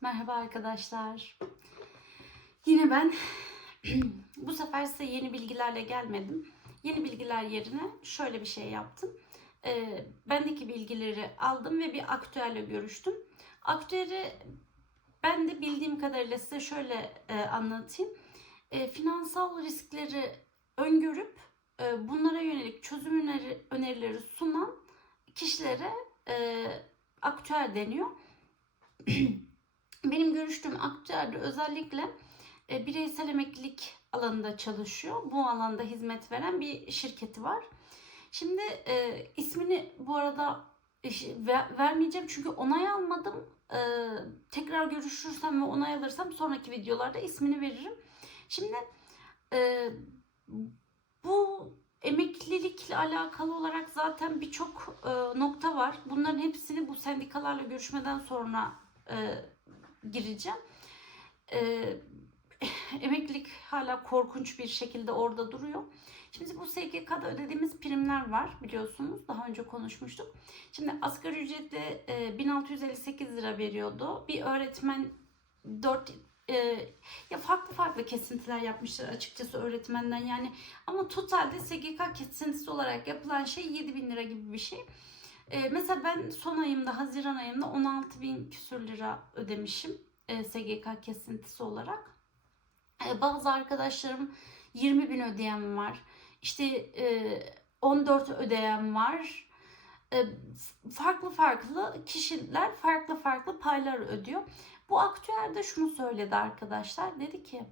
Merhaba arkadaşlar. Yine ben bu sefer size yeni bilgilerle gelmedim. Yeni bilgiler yerine şöyle bir şey yaptım. Ee, bendeki bilgileri aldım ve bir aktüerle görüştüm. Aktüeri ben de bildiğim kadarıyla size şöyle e, anlatayım. E, finansal riskleri öngörüp e, bunlara yönelik çözüm öneri, önerileri sunan kişilere e, aktüer deniyor. Benim görüştüğüm aktüer de özellikle e, bireysel emeklilik alanında çalışıyor. Bu alanda hizmet veren bir şirketi var. Şimdi e, ismini bu arada ver- vermeyeceğim çünkü onay almadım. E, tekrar görüşürsem ve onay alırsam sonraki videolarda ismini veririm. Şimdi e, bu emeklilikle alakalı olarak zaten birçok e, nokta var. Bunların hepsini bu sendikalarla görüşmeden sonra e, gireceğim. E, emeklilik hala korkunç bir şekilde orada duruyor. Şimdi bu SGK'da ödediğimiz primler var biliyorsunuz. Daha önce konuşmuştuk. Şimdi asgari ücretle e, 1658 lira veriyordu. Bir öğretmen 4 e, ya farklı farklı kesintiler yapmışlar açıkçası öğretmenden yani ama totalde SGK kesintisi olarak yapılan şey 7000 lira gibi bir şey. E, mesela ben son ayımda Haziran ayımda 16 bin küsür lira ödemişim e, SGK kesintisi olarak. E, bazı arkadaşlarım 20 bin ödeyen var. İşte e, 14 ödeyen var. E, farklı farklı kişiler farklı farklı paylar ödüyor. Bu aktüer de şunu söyledi arkadaşlar. Dedi ki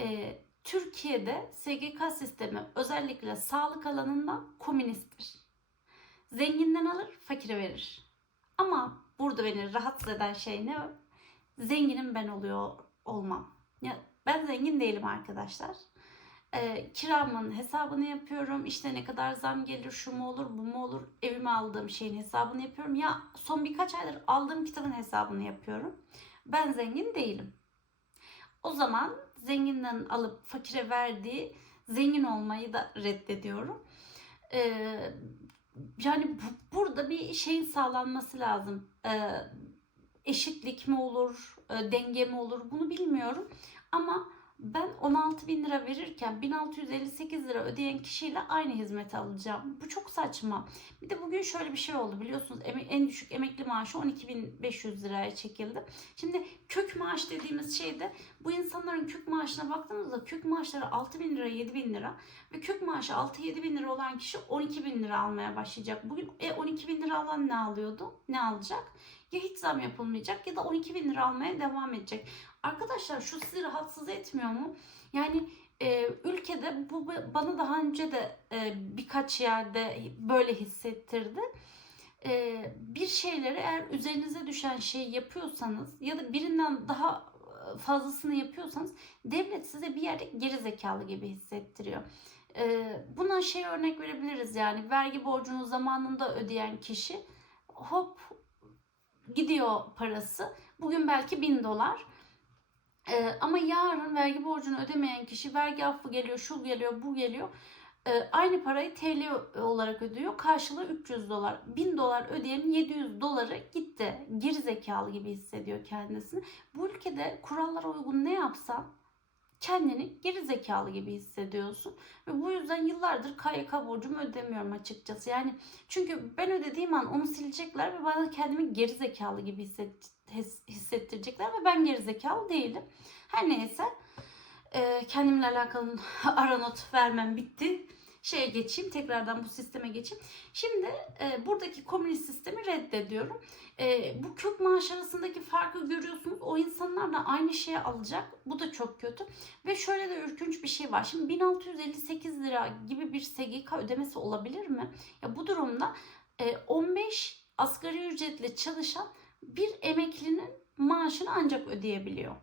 e, Türkiye'de SGK sistemi özellikle sağlık alanında komünisttir. Zenginden alır, fakire verir. Ama burada beni rahatsız eden şey ne? Zenginim ben oluyor olmam. Ya ben zengin değilim arkadaşlar. E, kiramın hesabını yapıyorum. İşte ne kadar zam gelir, şu mu olur, bu mu olur. Evime aldığım şeyin hesabını yapıyorum. Ya son birkaç aydır aldığım kitabın hesabını yapıyorum. Ben zengin değilim. O zaman zenginden alıp fakire verdiği zengin olmayı da reddediyorum. Ee, yani bu- burada bir şeyin sağlanması lazım. Ee, eşitlik mi olur, e, denge mi olur bunu bilmiyorum. Ama ben 16 bin lira verirken 1658 lira ödeyen kişiyle aynı hizmeti alacağım. Bu çok saçma. Bir de bugün şöyle bir şey oldu biliyorsunuz en düşük emekli maaşı 12.500 liraya çekildi. Şimdi kök maaş dediğimiz şey de bu insanların kök maaşına baktığımızda kök maaşları 6 bin lira 7 bin lira ve kök maaşı 6-7 bin lira olan kişi 12 bin lira almaya başlayacak. Bugün e, 12 bin lira alan ne alıyordu? Ne alacak? Ya hiç zam yapılmayacak ya da 12 bin lira almaya devam edecek. Arkadaşlar şu sizi rahatsız etmiyor mu? Yani e, ülkede bu bana daha önce de e, birkaç yerde böyle hissettirdi. E, bir şeyleri eğer üzerinize düşen şeyi yapıyorsanız ya da birinden daha fazlasını yapıyorsanız devlet size bir yerde geri zekalı gibi hissettiriyor. E, buna şey örnek verebiliriz yani vergi borcunu zamanında ödeyen kişi hop gidiyor parası. Bugün belki bin dolar. Ee, ama yarın vergi borcunu ödemeyen kişi vergi affı geliyor, şu geliyor, bu geliyor. Ee, aynı parayı TL olarak ödüyor. Karşılığı 300 dolar. 1000 dolar ödeyenin 700 doları gitti. Geri zekalı gibi hissediyor kendisini. Bu ülkede kurallara uygun ne yapsan kendini geri zekalı gibi hissediyorsun. Ve bu yüzden yıllardır KYK borcumu ödemiyorum açıkçası. Yani çünkü ben ödediğim an onu silecekler ve bana kendimi geri zekalı gibi hisset, his- hissettirecekler ve ben geri zekalı değilim. Her neyse e, kendimle alakalı ara not vermem bitti. Şeye geçeyim tekrardan bu sisteme geçeyim. Şimdi e, buradaki komünist sistemi reddediyorum. E, bu kök maaş arasındaki farkı görüyorsunuz. O insanlar da aynı şeyi alacak. Bu da çok kötü. Ve şöyle de ürkünç bir şey var. Şimdi 1658 lira gibi bir SGK ödemesi olabilir mi? Ya bu durumda e, 15 asgari ücretle çalışan bir emeklinin maaşını ancak ödeyebiliyor.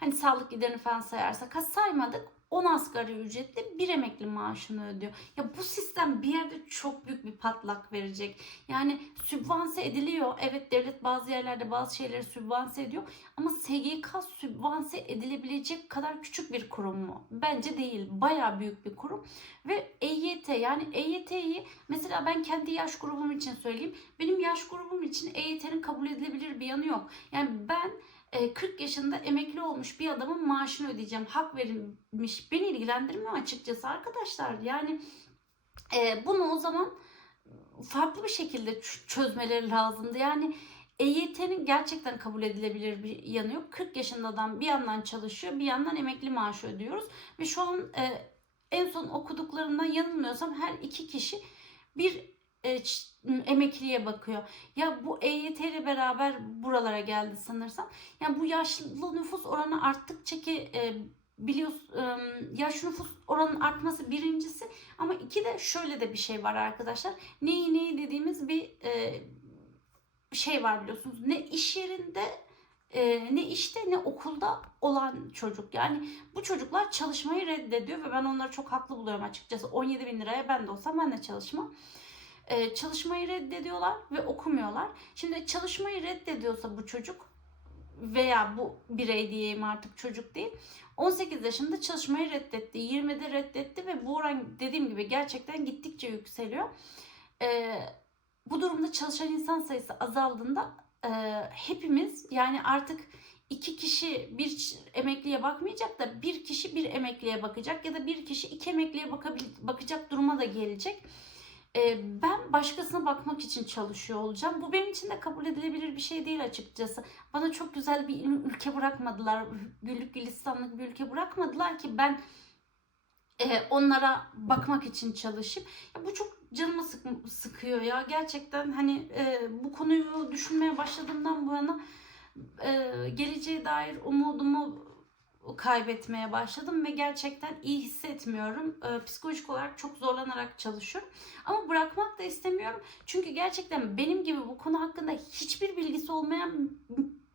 Hani sağlık giderini falan sayarsak ha saymadık 10 asgari ücretli bir emekli maaşını ödüyor. Ya bu sistem bir yerde çok büyük bir patlak verecek. Yani sübvanse ediliyor. Evet devlet bazı yerlerde bazı şeyleri sübvanse ediyor. Ama SGK sübvanse edilebilecek kadar küçük bir kurum mu? Bence değil. Bayağı büyük bir kurum. Ve EYT yani EYT'yi mesela ben kendi yaş grubum için söyleyeyim. Benim yaş grubum için EYT'nin kabul edilebilir bir yanı yok. Yani ben 40 yaşında emekli olmuş bir adamın maaşını ödeyeceğim. Hak verilmiş. Beni ilgilendirmiyor açıkçası arkadaşlar. Yani e, bunu o zaman farklı bir şekilde çözmeleri lazımdı. Yani EYT'nin gerçekten kabul edilebilir bir yanı yok. 40 yaşında adam bir yandan çalışıyor, bir yandan emekli maaşı ödüyoruz. Ve şu an e, en son okuduklarımdan yanılmıyorsam her iki kişi bir e, emekliye bakıyor. Ya bu EYT ile beraber buralara geldi sanırsam. Yani bu yaşlı nüfus oranı arttıkça ki e, biliyorsun e, yaş nüfus oranının artması birincisi ama iki de şöyle de bir şey var arkadaşlar. Neyi neyi dediğimiz bir e, şey var biliyorsunuz. Ne iş yerinde e, ne işte ne okulda olan çocuk. Yani bu çocuklar çalışmayı reddediyor ve ben onları çok haklı buluyorum açıkçası. 17 bin liraya ben de olsam ben de çalışmam. E, çalışmayı reddediyorlar ve okumuyorlar. Şimdi çalışmayı reddediyorsa bu çocuk veya bu birey diyeyim artık çocuk değil. 18 yaşında çalışmayı reddetti. 20'de reddetti ve bu oran dediğim gibi gerçekten gittikçe yükseliyor. Ee, bu durumda çalışan insan sayısı azaldığında e, hepimiz yani artık iki kişi bir emekliye bakmayacak da bir kişi bir emekliye bakacak ya da bir kişi iki emekliye bakabil- bakacak duruma da gelecek. Ben başkasına bakmak için çalışıyor olacağım. Bu benim için de kabul edilebilir bir şey değil açıkçası. Bana çok güzel bir ül- ülke bırakmadılar. Güllük gülistanlık bir ülke bırakmadılar ki ben onlara bakmak için çalışayım. Ya bu çok canımı sık- sıkıyor ya. Gerçekten hani bu konuyu düşünmeye başladığımdan bu yana e, geleceğe dair umudumu kaybetmeye başladım ve gerçekten iyi hissetmiyorum. E, psikolojik olarak çok zorlanarak çalışıyorum. Ama bırakmak da istemiyorum. Çünkü gerçekten benim gibi bu konu hakkında hiçbir bilgisi olmayan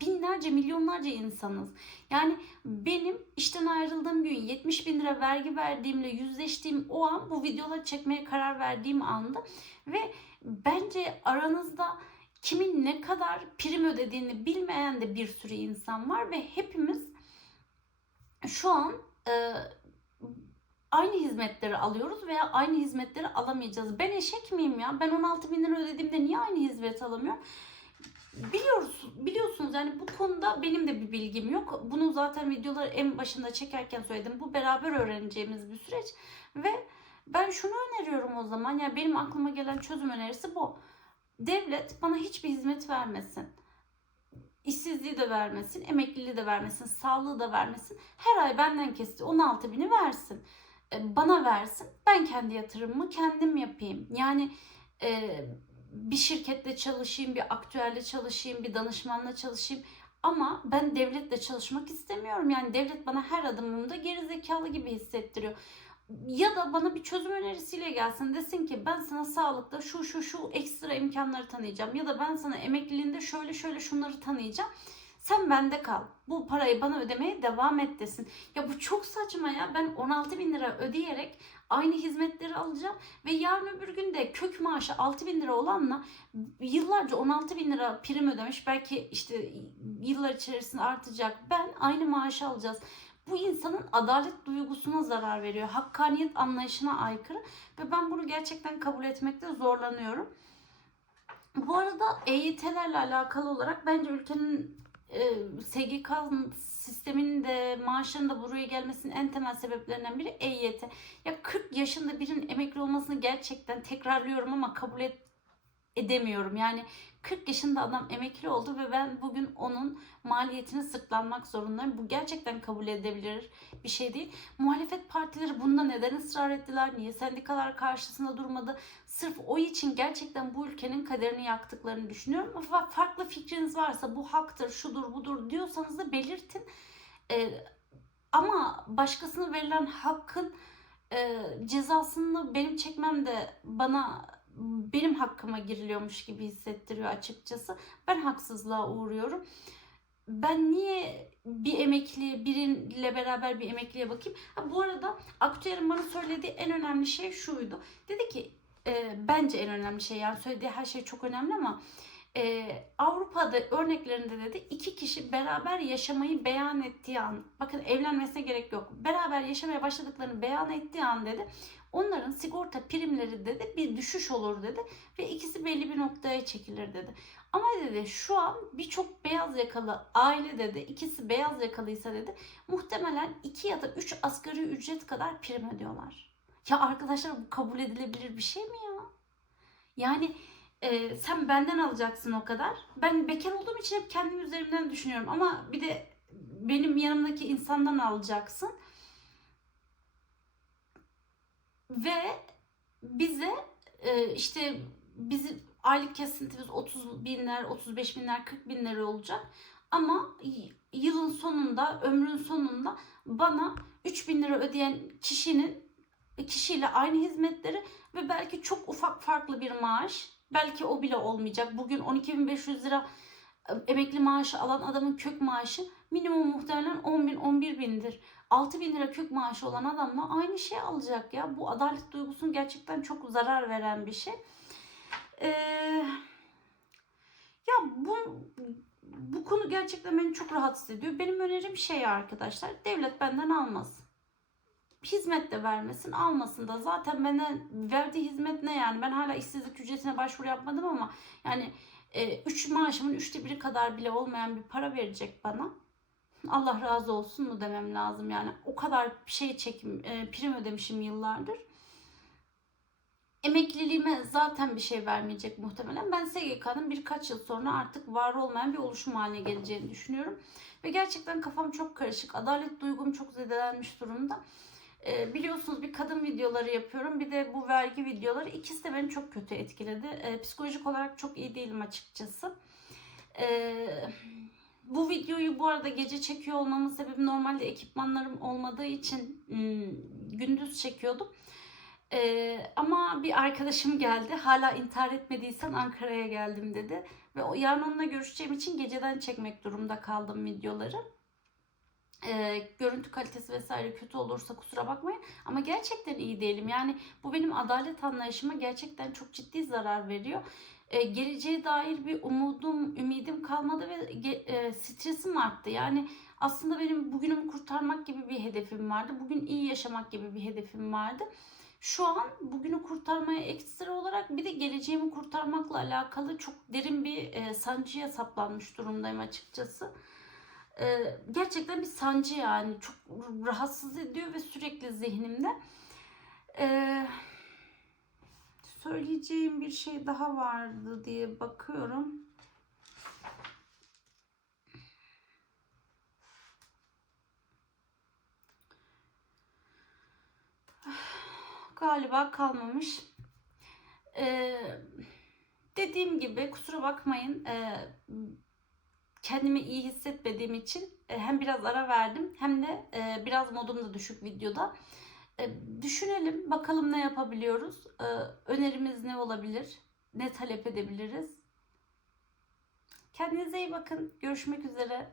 binlerce, milyonlarca insanız. Yani benim işten ayrıldığım gün 70 bin lira vergi verdiğimle yüzleştiğim o an bu videoları çekmeye karar verdiğim anda ve bence aranızda kimin ne kadar prim ödediğini bilmeyen de bir sürü insan var ve hepimiz şu an e, aynı hizmetleri alıyoruz veya aynı hizmetleri alamayacağız. Ben eşek miyim ya? Ben 16 bin lira ödediğimde niye aynı hizmet alamıyorum? Biliyoruz, biliyorsunuz yani bu konuda benim de bir bilgim yok. Bunu zaten videoları en başında çekerken söyledim. Bu beraber öğreneceğimiz bir süreç ve ben şunu öneriyorum o zaman. Yani benim aklıma gelen çözüm önerisi bu. Devlet bana hiçbir hizmet vermesin. İşsizliği de vermesin, emekliliği de vermesin, sağlığı da vermesin. Her ay benden kesti 16 bini versin. E, Bana versin. Ben kendi yatırımımı kendim yapayım. Yani e, bir şirkette çalışayım, bir aktüelle çalışayım, bir danışmanla çalışayım. Ama ben devletle çalışmak istemiyorum. Yani devlet bana her adımımda geri zekalı gibi hissettiriyor. Ya da bana bir çözüm önerisiyle gelsin desin ki ben sana sağlıkta şu şu şu ekstra imkanları tanıyacağım. Ya da ben sana emekliliğinde şöyle şöyle şunları tanıyacağım. Sen bende kal. Bu parayı bana ödemeye devam et desin. Ya bu çok saçma ya. Ben 16 bin lira ödeyerek aynı hizmetleri alacağım. Ve yarın öbür gün de kök maaşı 6 bin lira olanla yıllarca 16 bin lira prim ödemiş. Belki işte yıllar içerisinde artacak. Ben aynı maaşı alacağız. Bu insanın adalet duygusuna zarar veriyor. Hakkaniyet anlayışına aykırı. Ve ben bunu gerçekten kabul etmekte zorlanıyorum. Bu arada EYT'lerle alakalı olarak bence ülkenin e, SGK sisteminin de maaşların da buraya gelmesinin en temel sebeplerinden biri EYT. Ya 40 yaşında birinin emekli olmasını gerçekten tekrarlıyorum ama kabul et, edemiyorum. Yani 40 yaşında adam emekli oldu ve ben bugün onun maliyetini sırtlanmak zorundayım. Bu gerçekten kabul edilebilir bir şey değil. Muhalefet partileri bunda neden ısrar ettiler? Niye sendikalar karşısında durmadı? Sırf o için gerçekten bu ülkenin kaderini yaktıklarını düşünüyorum. Fa- Farklı fikriniz varsa bu haktır, şudur, budur diyorsanız da belirtin. Ee, ama başkasına verilen hakkın e, cezasını benim çekmem de bana benim hakkıma giriliyormuş gibi hissettiriyor açıkçası. Ben haksızlığa uğruyorum. ben niye bir emekli biriyle beraber bir emekliye bakayım? Ha, bu arada aktüerin bana söylediği en önemli şey şuydu. Dedi ki e, bence en önemli şey yani söylediği her şey çok önemli ama e, Avrupa'da örneklerinde dedi iki kişi beraber yaşamayı beyan ettiği an bakın evlenmesine gerek yok. Beraber yaşamaya başladıklarını beyan ettiği an dedi onların sigorta primleri dedi bir düşüş olur dedi ve ikisi belli bir noktaya çekilir dedi. Ama dedi şu an birçok beyaz yakalı aile dedi ikisi beyaz yakalıysa dedi muhtemelen 2 ya da 3 asgari ücret kadar prim ödüyorlar. Ya arkadaşlar bu kabul edilebilir bir şey mi ya? Yani e, sen benden alacaksın o kadar. Ben bekar olduğum için hep kendim üzerimden düşünüyorum ama bir de benim yanımdaki insandan alacaksın. Ve bize e, işte bizi aylık kesintimiz 30 binler, 35 binler, 40 bin lira olacak. Ama yılın sonunda, ömrün sonunda bana 3 bin lira ödeyen kişinin kişiyle aynı hizmetleri ve belki çok ufak farklı bir maaş. Belki o bile olmayacak. Bugün 12.500 lira e, emekli maaşı alan adamın kök maaşı minimum muhtemelen 10 bin 11 bindir. 6 bin lira kök maaşı olan adamla aynı şey alacak ya. Bu adalet duygusunu gerçekten çok zarar veren bir şey. Ee, ya bu bu konu gerçekten beni çok rahatsız ediyor. Benim önerim şey arkadaşlar. Devlet benden almasın. Hizmet de vermesin, almasın da. Zaten benden verdiği hizmet ne yani? Ben hala işsizlik ücretine başvuru yapmadım ama yani 3 maaşımın üçte biri kadar bile olmayan bir para verecek bana. Allah razı olsun mu demem lazım yani. O kadar şey çekim, e, prim ödemişim yıllardır. Emekliliğime zaten bir şey vermeyecek muhtemelen. Ben SGK'nın birkaç yıl sonra artık var olmayan bir oluşum haline geleceğini düşünüyorum. Ve gerçekten kafam çok karışık. Adalet duygum çok zedelenmiş durumda. Ee, biliyorsunuz bir kadın videoları yapıyorum. Bir de bu vergi videoları. İkisi de beni çok kötü etkiledi. Ee, psikolojik olarak çok iyi değilim açıkçası. Ee, bu videoyu bu arada gece çekiyor olmamın sebebi normalde ekipmanlarım olmadığı için ım, gündüz çekiyordum. Ee, ama bir arkadaşım geldi. Hala intihar etmediysen Ankara'ya geldim dedi. Ve yarın onunla görüşeceğim için geceden çekmek durumda kaldım videoları. Ee, görüntü kalitesi vesaire kötü olursa kusura bakmayın. Ama gerçekten iyi değilim. Yani bu benim adalet anlayışıma gerçekten çok ciddi zarar veriyor. Ee, geleceğe dair bir umudum, ümidim kalmadı ve e, stresim arttı. Yani aslında benim bugünümü kurtarmak gibi bir hedefim vardı. Bugün iyi yaşamak gibi bir hedefim vardı. Şu an bugünü kurtarmaya ekstra olarak bir de geleceğimi kurtarmakla alakalı çok derin bir e, sancıya saplanmış durumdayım açıkçası. E, gerçekten bir sancı yani çok rahatsız ediyor ve sürekli zihnimde. E, söyleyeceğim bir şey daha vardı diye bakıyorum. Galiba kalmamış. Ee, dediğim gibi kusura bakmayın. Ee, kendimi iyi hissetmediğim için e, hem biraz ara verdim hem de e, biraz modum da düşük videoda. E, düşünelim bakalım ne yapabiliyoruz. Önerimiz ne olabilir? Ne talep edebiliriz? Kendinize iyi bakın. Görüşmek üzere.